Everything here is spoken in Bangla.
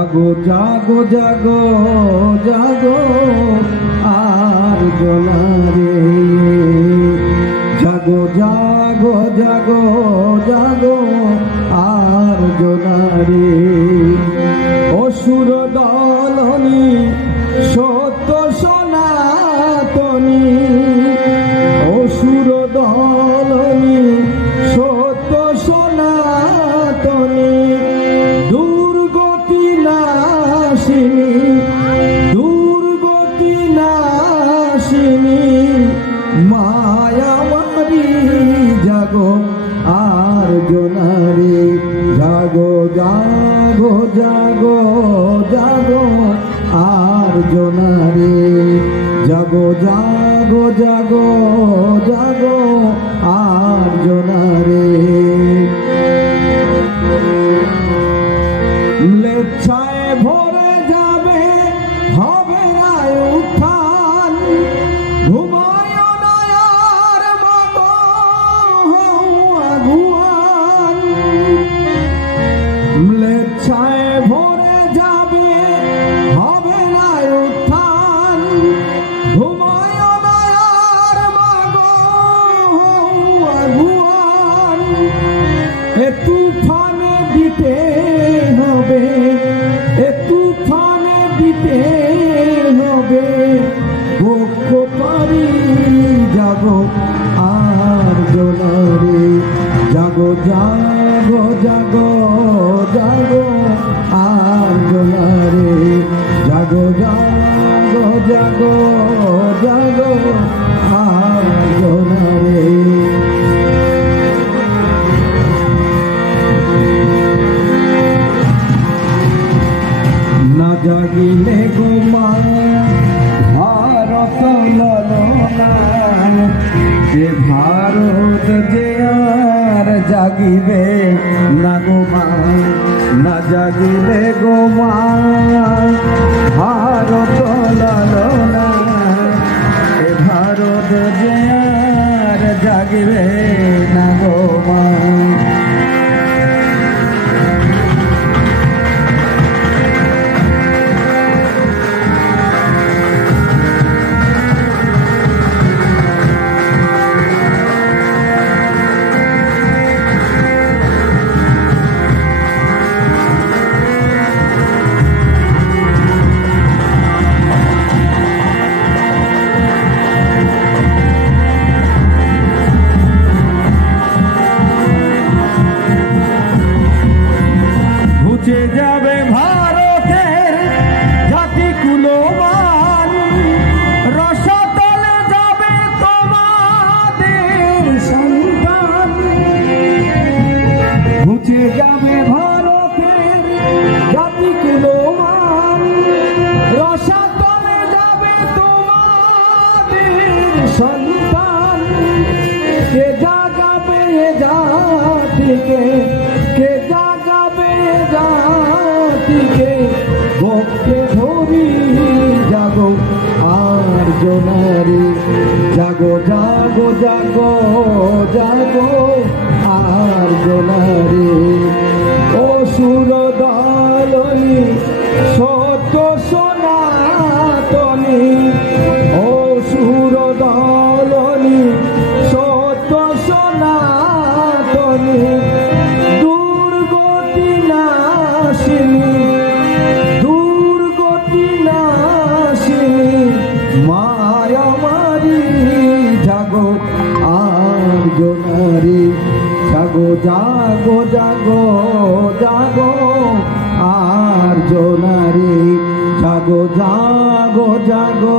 জাগো জাগো জাগো জাগো আর জনারে, জাগো জাগো জাগো জাগো আর জনারে। অসুর দলনি সত্য সনাতনী, অসুর দলনি সত্য সনাতনী, দুর্গতি নাশিনী দুর্গতি নাশিনী মায়ামারি। জাগো আর জনারে, জাগো জাগো জাগো জাগো আর জনারে, জাগো জাগো জাগো জাগো আর জনারে। লেচ্ছায় ভরে যাবে হবে না উত্থান, ঘুমায় না আর মাগো আগুয়ান। লেচ্ছায় ভরে যাবে হবে না উত্থান, ঘুমায় না আর মাগো আগুয়ান। এ তুফানে দিতে হবে, এ তুফানে দিতে হবে বক্ষ পারি। জাগো আর জনারে, জাগো জাগো জাগো জাগো আর জনারে, জাগো জাগো জাগো জাগো আর জনারে। না জাগিলে গো মা ভারত ললনা, যে ভারত যে আর জাগিবে না গো মা। না জাগিলে গো মা ভারত ললনা, এ ভারত যে আর জাগিবে না গো মা। ঘুচে যাবে ভারতের জাতি কুলমান, রসাতলে যাবে তোমাদের সন্তান। ঘুচে যাবে ভারতের জাতি কুলমান, রসাতলে যাবে তোমাদের সন্তান। কে জাগাবে জাতিকে, কে জাগাবে জাতিকে বক্ষে ধরি। জাগো আর জনারে, জাগো জাগো জাগো জাগো আর জনারে। অসুর দলনি সত্য সনাতনী, অসুর দলনি সত্য সনাতনী, দুর্গতি নাশিনী দুর্গতি নাশিনী মায়ামারি। জাগো আর জনারে, জাগো জাগো জাগো জাগো আর জনারে, জাগো জাগো জাগো